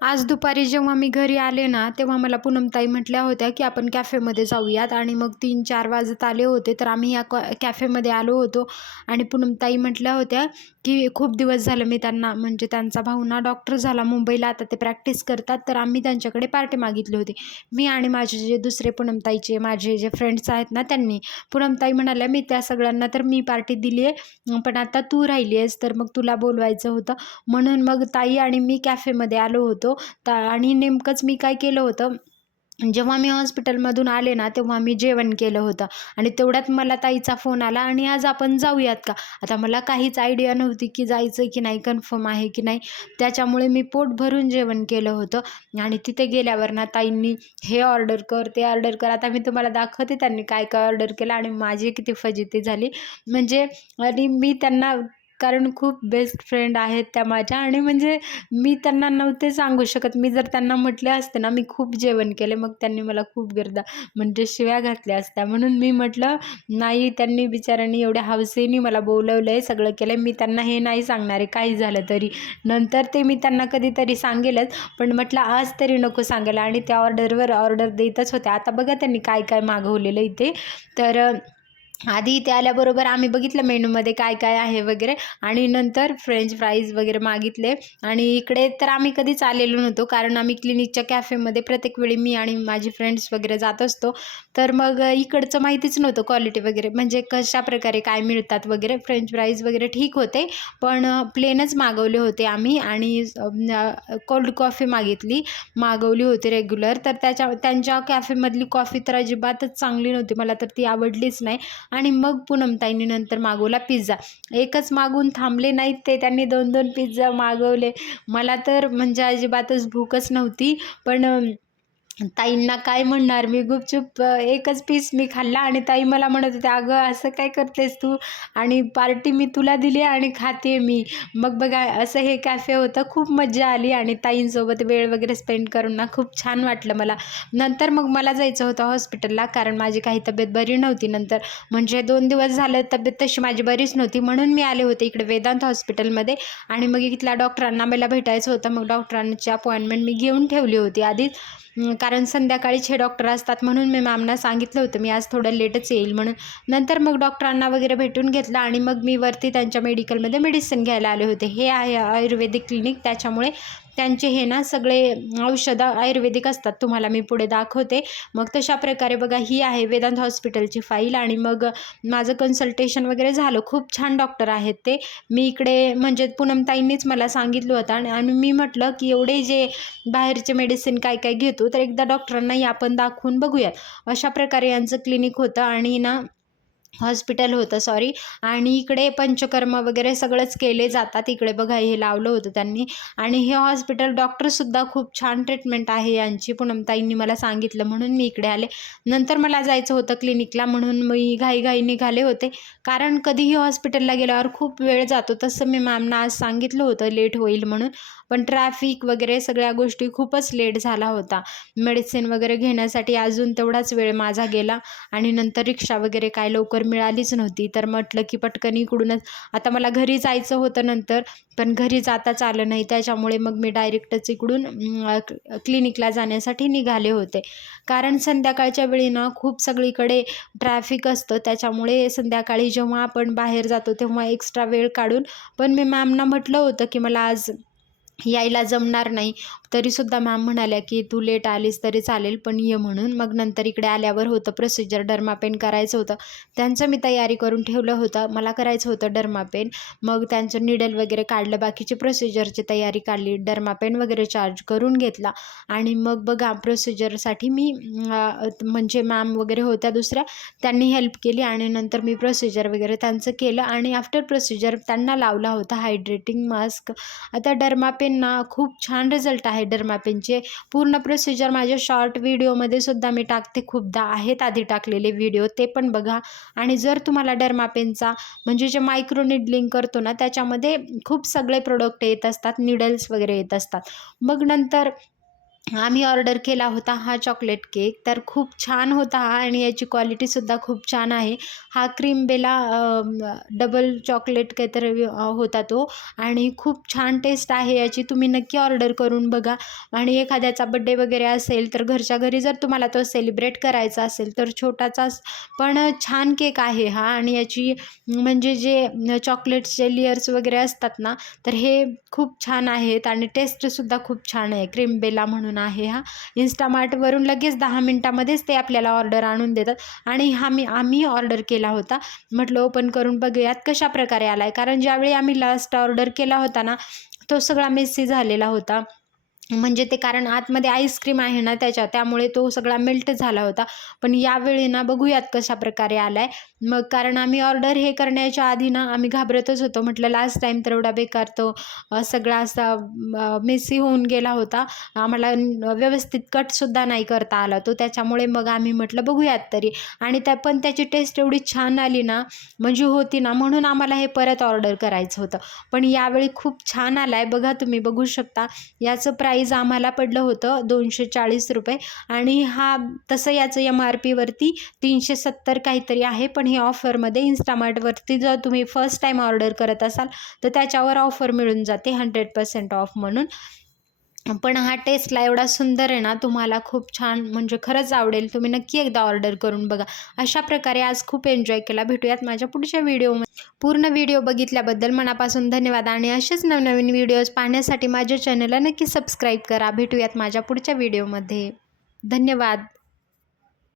आज दुपारी जेव्हा मी घरी आले ना, तेव्हा मला पूनमताई म्हटल्या होत्या, की आपण कॅफेमध्ये जाऊयात आणि मग 3-4 वाजत आले होते. तर आम्ही या कॅफेमध्ये आलो होतो आणि पूनमताई म्हटल्या होत्या, की खूप दिवस झाले मी त्यांना म्हणजे त्यांचा भाऊ ना डॉक्टर झाला मुंबईला, आता ते प्रॅक्टिस करतात. तर आम्ही त्यांच्याकडे पार्टी मागितली होती. मी आणि माझे जे दुसरे पूनमताईचे माझे जे फ्रेंड्स आहेत ना त्यांनी. पूनमताई म्हणाल्या, "मी त्या सगळ्यांना तर मी पार्टी दिली आहे, पण आता तू राहिली आहेस, तर मग तुला बोलवायचं होतं." म्हणून मग ताई आणि मी कॅफेमध्ये आलो होतो. आणि नेमकंच मी काय केलं होतं, जेव्हा मी हॉस्पिटलमधून आले ना, तेव्हा मी जेवण केलं होतं आणि तेवढ्यात मला ताईचा फोन आला आणि आज आपण जाऊयात का? आता मला काहीच आयडिया नव्हती, की जायचं की नाही, कन्फर्म आहे की नाही. त्याच्यामुळे मी पोट भरून जेवण केलं होतं आणि तिथे गेल्यावर ना ताईंनी हे ऑर्डर कर, ते ऑर्डर कर. आता मी तुम्हाला दाखवते त्यांनी काय-काय ऑर्डर केलं आणि माझी किती फजिती झाली. म्हणजे आणि मी त्यांना कारण खूप बेस्ट फ्रेंड आहेत त्या माझ्या आणि म्हणजे मी त्यांना नव्हते सांगू शकत. मी जर त्यांना म्हटले असते ना, मी खूप जेवण केले, मग त्यांनी मला खूप म्हणजे शिव्या घातल्या असत्या. म्हणून मी म्हटलं, नाही त्यांनी बिचाऱ्यांनी एवढ्या हौसेने मला बोलवलंय, सगळं केलंय. मी त्यांना हे नाही सांगणार आहे काही झालं तरी. नंतर ते मी त्यांना कधीतरी सांगेलच, पण म्हटलं आज तरी नको सांगायला आणि त्या ऑर्डरवर ऑर्डर देतच होत्या. आता बघा त्यांनी काय-काय मागवलेलं इथे. तर आधी इथे आल्याबरोबर आम्ही बघितलं मेनूमध्ये काय-काय आहे वगैरे आणि नंतर फ्रेंच फ्राईज वगैरे मागितले आणि इकडे तर आम्ही कधीच आलेलो नव्हतो कारण आम्ही क्लिनिकच्या कॅफेमध्ये प्रत्येक वेळी मी आणि माझी फ्रेंड्स वगैरे जात असतो. तर मग इकडचं माहितीच नव्हतं क्वालिटी वगैरे म्हणजे कशाप्रकारे काय मिळतात वगैरे. फ्रेंच फ्राईज वगैरे ठीक होते, पण प्लेनच मागवले होते आम्ही आणि कोल्ड कॉफी मागवली होती रेग्युलर. तर त्यांच्या कॅफेमधली कॉफी तर अजिबातच चांगली नव्हती. मला तर ती आवडलीच नाही. आणि मग पूनमताईंनी नंतर मागवला पिझ्झा. एकच मागून थांबले नाहीत ते, त्यांनी 2-2 पिझ्झा मागवले. मला तर म्हणजे अजिबातच भूकच नव्हती. पण ताईंना काय म्हणणार मी गुपचूप एकच पीस मी खाल्ला आणि ताई मला म्हणत होत्या, "अगं असं काय करतेस तू? आणि पार्टी मी तुला दिली आणि खाते मी." मग बघा असं हे कॅफे होतं. खूप मज्जा आली आणि ताईंसोबत वेळ वगैरे स्पेंड करून ना खूप छान वाटलं मला. नंतर मग मला जायचं होतं हॉस्पिटलला कारण माझी काही तब्येत बरी नव्हती नंतर. म्हणजे 2 दिवस झालं तब्येत तशी माझी बरीच नव्हती म्हणून मी आले होते इकडे वेदांत हॉस्पिटलमध्ये आणि मग इथल्या डॉक्टरांना मला भेटायचं होतं. मग डॉक्टरांची अपॉइंटमेंट मी घेऊन ठेवली होती आधीच. कारण संध्याकाळीच हे डॉक्टर असतात म्हणून मी मॅमना सांगितलं होतं मी आज थोडं लेटच येईल म्हणून. नंतर मग डॉक्टरांना वगैरे भेटून घेतलं आणि मग मी वरती त्यांच्या मेडिकलमध्ये मेडिसिन घ्यायला आले होते. हे आहे आयुर्वेदिक क्लिनिक त्याच्यामुळे त्यांचे हे ना सगळे औषधं आयुर्वेदिक असतात. तुम्हाला मी पुढे दाखवते. मग तशा प्रकारे बघा ही आहे वेदांत हॉस्पिटलची फाईल आणि मग माझं कन्सल्टेशन वगैरे झालं. खूप छान डॉक्टर आहेत ते. मी इकडे म्हणजे पूनमताईंनीच मला सांगितलं होतं आणि मी म्हटलं, की एवढे जे बाहेरचे मेडिसिन काय-काय घेतो, तर एकदा डॉक्टरांनाही आपण दाखवून बघूयात. अशा प्रकारे यांचं क्लिनिक होतं आणि ना हॉस्पिटल होतं सॉरी आणि इकडे पंचकर्म वगैरे सगळंच केले जातात. इकडे बघा हे लावलं होतं त्यांनी आणि हे हॉस्पिटल डॉक्टरसुद्धा खूप छान ट्रीटमेंट आहे यांची. पूनमताईंनी मला सांगितलं म्हणून मी इकडे आले. नंतर मला जायचं होतं क्लिनिकला म्हणून मी घाई निघाले होते. कारण कधीही हॉस्पिटलला गेल्यावर खूप वेळ जातो. तसं मी मॅमना आज सांगितलं होतं लेट होईल म्हणून. पण ट्रॅफिक वगैरे सगळ्या गोष्टी खूपच लेट झाला होता. मेडिसिन वगैरे घेण्यासाठी अजून तेवढाच वेळ माझा गेला आणि नंतर रिक्षा वगैरे काय लवकर मिळालीच नव्हती. तर म्हटलं की पटकन इकडूनच आता मला घरी जायचं होतं नंतर, पण घरी जाताच आलं नाही. त्याच्यामुळे मग मी डायरेक्टच इकडून क्लिनिकला जाण्यासाठी निघाले होते. कारण संध्याकाळच्या वेळी ना खूप सगळीकडे ट्रॅफिक असतं. त्याच्यामुळे संध्याकाळी जेव्हा आपण बाहेर जातो तेव्हा एक्स्ट्रा वेळ काढून पण मी मॅमना म्हटलं होतं की मला आज यायला जमणार नाही. तरीसुद्धा मॅम म्हणाल्या, की "तू लेट आलीस तरी चालेल, पण ये" म्हणून. मग नंतर इकडे आल्यावर होतं प्रोसिजर डर्मापेन करायचं होतं. त्यांचं मी तयारी करून ठेवलं होतं. मला करायचं होतं डर्मापेन. मग त्यांचं निडल वगैरे काढलं, बाकीची प्रोसिजरची तयारी काढली, डर्मापेन वगैरे चार्ज करून घेतला आणि मग बघा प्रोसिजरसाठी मी म्हणजे मॅम वगैरे होत्या दुसऱ्या, त्यांनी हेल्प केली आणि नंतर मी प्रोसिजर वगैरे त्यांचं केलं आणि आफ्टर प्रोसिजर त्यांना लावला होता हायड्रेटिंग मास्क. आता डर्मापेन ना खूप छान रिझल्ट आहे डर्मापेनचे. पूर्ण प्रोसिजर माझ्या शॉर्ट व्हिडिओमध्ये सुद्धा मी टाकते. खूपदा आहेत आधी टाकलेले व्हिडिओ, ते पण बघा. आणि जर तुम्हाला डर्मापेनचा म्हणजे जे मायक्रो निडलिंग करतो ना, त्याच्यामध्ये खूप सगळे प्रोडक्ट येत असतात, निडल्स वगैरे येत असतात. मग नंतर आम्ही ऑर्डर केला होता हा चॉकलेट केक. तर खूप छान होता हा आणि याची क्वालिटीसुद्धा खूप छान आहे. हा क्रीम बेला डबल चॉकलेट काहीतरी होता तो आणि खूप छान टेस्ट आहे याची. तुम्ही नक्की ऑर्डर करून बघा. आणि एखाद्याचा बड्डे वगैरे असेल तर घरच्या घरी जर तुम्हाला तो सेलिब्रेट करायचा असेल तर छोटाचाच पण छान केक आहे हा. आणि याची म्हणजे जे चॉकलेट्सचे लेयर्स वगैरे असतात ना, तर हे खूप छान आहेत आणि टेस्टसुद्धा खूप छान आहे. क्रीम बेला म्हणून आहे हा. इन्स्टामार्टवरून लगेच 10 मिनिटामध्येच ते आपल्याला ऑर्डर आणून देतात आणि आम्ही ऑर्डर केला होता. म्हटलं ओपन करून बघूयात कशा प्रकारे आला आहे. कारण ज्यावेळी आम्ही लास्ट ऑर्डर केला होता ना, तो सगळा मेसी झालेला होता. म्हणजे ते कारण आतमध्ये आईस्क्रीम आहे ना त्यामुळे तो सगळा मेल्ट झाला होता. पण यावेळी ना बघूयात कशा प्रकारे आला आहे. मग कारण आम्ही ऑर्डर हे करण्याच्या आधी ना आम्ही घाबरतच होतो. म्हटलं लास्ट टाईम तर एवढा बेकार तो सगळा असा मेसी होऊन गेला होता. आम्हाला व्यवस्थित कटसुद्धा नाही करता आला तो. त्याच्यामुळे मग आम्ही म्हटलं बघूयात तरी. आणि पण त्याची टेस्ट एवढी छान आली ना, म्हणजे होती ना, म्हणून आम्हाला हे परत ऑर्डर करायचं होतं. पण यावेळी खूप छान आला आहे. बघा तुम्ही बघू शकता. याचं प्राईज आम्हाला पडलं होतं ₹240 आणि तसं याचं MRPवरती 370 काहीतरी आहे. पण हे ऑफरमध्ये इन्स्टामार्टवरती जर तुम्ही फर्स्ट टाईम ऑर्डर करत असाल तर त्याच्यावर ऑफर मिळून जाते 100% ऑफ म्हणून. पण हा टेस्टला एवढा सुंदर आहे ना, तुम्हाला खूप छान म्हणजे खरंच आवडेल. तुम्ही नक्की एकदा ऑर्डर करून बघा. अशा प्रकारे आज खूप एन्जॉय केला. भेटूयात माझ्या पुढच्या व्हिडिओमध्ये. पूर्ण व्हिडिओ बघितल्याबद्दल मनापासून धन्यवाद आणि असेच नवनवीन व्हिडिओज पाहण्यासाठी माझ्या चॅनलला नक्की सबस्क्राईब करा. भेटूयात माझ्या पुढच्या व्हिडिओमध्ये. धन्यवाद.